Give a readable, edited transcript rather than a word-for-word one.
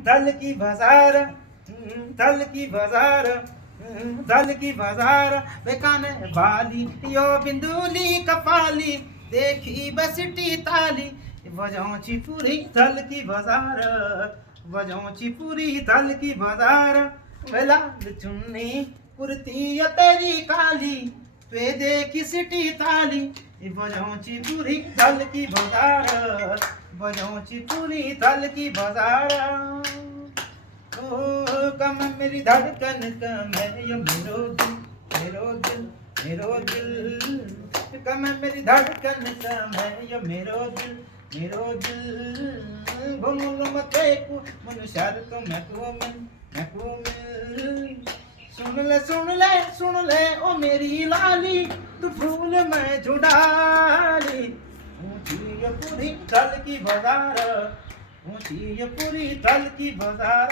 दल की बाजार, दल की बाजार, दल की बाजार, बेकाने बाली यो बिंदुली कपाली, देखी बसटी ताली, बजाऊची पुरी दल की बाजार, बजाऊची पुरी दल की बाजार, लाल चुन्नी कुर्ती या तेरी काली, पे देखी सिटी ताली, बजाऊची पुरी दल की बाजार, बजाऊची पूरी दल की बाजार। ओ कम मेरी धड़कन कम है ये मेरो दिल, मेरो दिल, मेरो दिल, कम मेरी धड़कन कम है ये मेरो दिल, मेरो दिल, घुमुल मते को मनुष्यर को मैं को मिल, सुन ले सुन ले सुन ले ओ मेरी लाली, तू फूल मैं जुड़ाली, ऊंची ये पूरी दल की बाजार, ऊंची ये पूरी दल की बाजार।